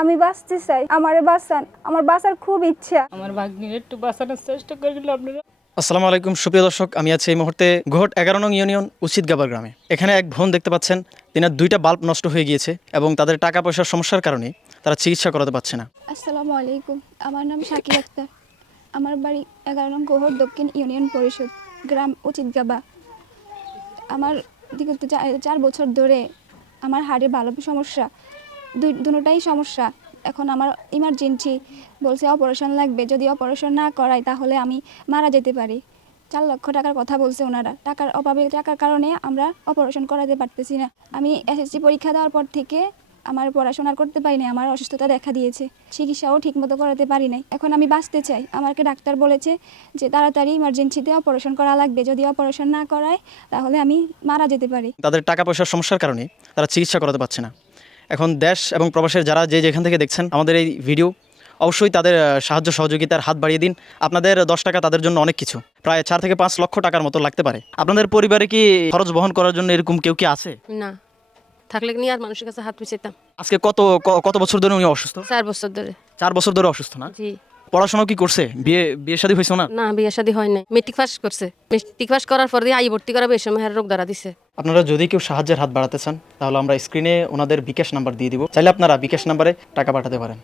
আমি বাঁচতে চাই, আমারে বাঁচান, আমার বাঁচার খুব ইচ্ছা। আমার ভাগ্নির একটু বাঁচানোর চেষ্টা করবেন আপনারা। আসসালামু আলাইকুম সুপ্রিয় দর্শক, আমি আছি এই মুহূর্তে ঘোট 11 নং ইউনিয়ন উচিতগাবার গ্রামে। এখানে এক বোন দেখতে পাচ্ছেন, তিনার 2টা বাল্ব নষ্ট হয়ে গিয়েছে এবং তাদের টাকা পয়সার সমস্যার কারণে তারা চিকিৎসা করাতে পারছে না। আসসালামু আলাইকুম, আমার নাম শাকিল আক্তার। আমার বাড়ি 11 নং গোহর দক্ষিণ ইউনিয়ন পরিষদ, গ্রাম উচিতগাবা। আমার বিগত 4 বছর ধরে আমার হাড়ে ভালো সমস্যা, দুটোটাই সমস্যা। এখন আমার ইমার্জেন্সি বলছে অপারেশন লাগবে, যদি অপারেশন না করাই তাহলে আমি মারা যেতে পারি। 4 লক্ষ টাকার কথা বলছে ওনারা। টাকার অভাবে, টাকার কারণে আমরা অপারেশন করাতে পারতেছি না। আমি এসএসসি পরীক্ষা দেওয়ার পর থেকে আমার পড়াশোনা করতে পারি নাই, আমার অসুস্থতা দেখা দিয়েছে, চিকিৎসাও ঠিকমতো করাতে পারি নাই। এখন আমি বাঁচতে চাই। আমাকে ডাক্তার বলেছে যে তাড়াতাড়ি ইমার্জেন্সিতে অপারেশন করা লাগবে, যদি অপারেশন না করায় তাহলে আমি মারা যেতে পারি। তাদের টাকা পয়সার সমস্যার কারণে তারা চিকিৎসা করাতে পারছে না। এখন দেশ এবং প্রবাসের যারা যেখান থেকে দেখছেন আমাদের এই ভিডিও, অবশ্যই তাদের সাহায্য সহযোগিতার হাত বাড়িয়ে দিন। আপনাদের 10 টাকা তাদের জন্য অনেক কিছু, প্রায় 4 থেকে 5 লক্ষ টাকার মতো লাগতে পারে। আপনাদের পরিবারে কি খরচ বহন করার জন্য এরকম কেউ কি আছে? না, থাকলে নিয়ে আর মানুষের কাছে হাত পিছাইতাম। আজকে কত বছর ধরে উনি অসুস্থ? 4 বছর ধরে। 4 বছর ধরে অসুস্থ না? জি। পড়াশোনা কি করছে? বিয়ে শাদী হয়েছে না? না, বিয়ে শাদী হয় নাই, মেট্রিক পাস করছে। মেট্রিক পাস করার পর দিয়ে আই ভর্তি করাবে, এই সময় রোগ ধরা দিছে। আপনারা যদি কেউ সাহায্যের হাত বাড়াতে চান তাহলে আমরা স্ক্রিনে ওনাদের বিকাশ নাম্বার দিয়ে দিব, চাইলে আপনারা বিকাশ নাম্বারে টাকা পাঠাতে পারেন।